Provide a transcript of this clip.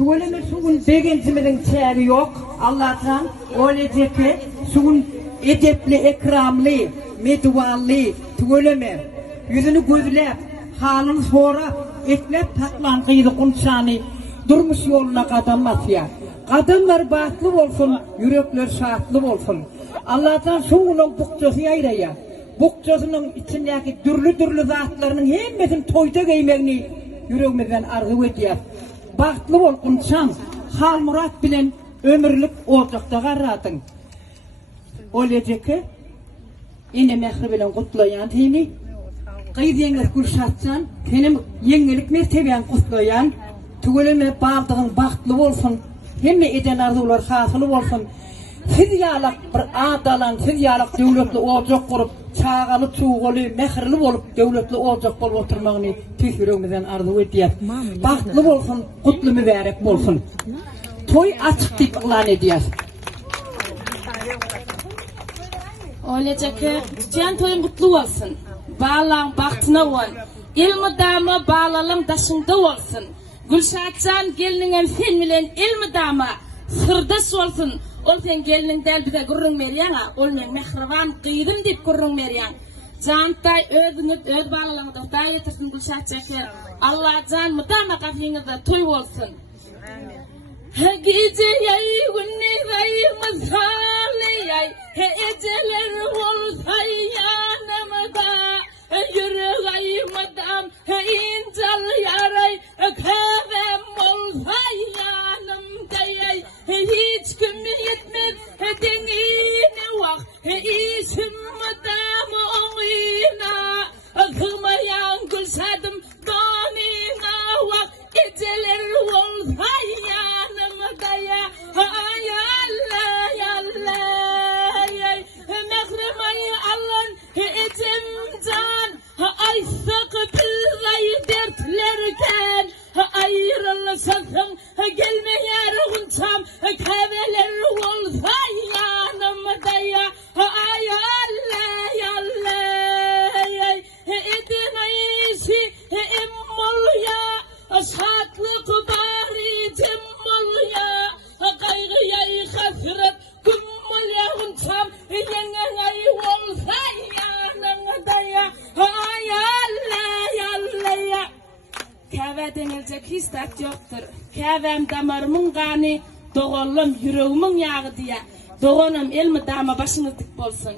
Tüveleme sugun begentimizin çeri yok. Allah'tan öylece ki sugun edepli, ekramlı, medvallı, tüveleme. Yüzünü gözlep, halını sonra etlep taklan kıydı kunçanı. Durmuş yoluna kadam atıyor. Kadınlar bahtlı olsun, yürekler şahatlı olsun. Allah'tan suğunun bukçası yayraya. Bukçasının içindeki türlü zatlarının hemmesini toyda giymeğini yüreğimizden arzu ediyor. Bahtlı olsun çam, hal murat bilen ömürlük olacakta garratın. Öylece ki, yine mehri bilen kutlayan teyni, kıyız yengil kürşatcan, benim yengelik mertebeyen kutlayan, tügeleme bağdığın bahtlı olsun, hem eden arzular hasılı olsun. Siz yalak bir adalan, siz yalak devletli olacak kurup, çağalı, çuğalı, mehirli olup, devletli olacak olup oturmağını tüyürümüzden arzu ediyor. Bahtlı olsun, kutlu mübarek olsun. Toy açık deyip ilan ediyor. Öylece ki, tüyen toyun kutlu olsun. Bağlan bahtına ol. İlmi damı bağlalım daşında olsun. Gülşatcan gelinin sen bilen ilmi damı sırdaş olsun. Ol sen gelinin del bize gurrun veriyen ha. Ol men mehrivan kıydım deyip gurrun veriyen. Cantay ödünüz öd bağlalığında da getirsin Gülşatcan. Allah can mıdama kafinizde toy olsun. Gece yay günni gayımızhali yay. Eceler olsa yanımda. Yüreğimden incal yaray, kahvem olsa yanımda yay. Hiç gün yetmez denine vak, işim damı onina. Kılmayan gülşadım donina vak, geceler olsa yanımda ya. Ay Allah Allah yay, mehremayı alın ecemcan. Ay sakıtırayı dertlerken ayrılsın gelmeyer unçam kahveler olsa yanımda ya. Ay Allah Allah edin ayışı emmol ya şatlık bari cemmol ya kaygıya hasret kummol ya unçam yengen ay olsa yanımda ya. Ay Allah Allah ya. Kahve denilecek hiç tat yoktur. Kahvem damarımın kanı, doğallım yüreğimin yağı diye. Doğanım elmi dama başını dik bolsun.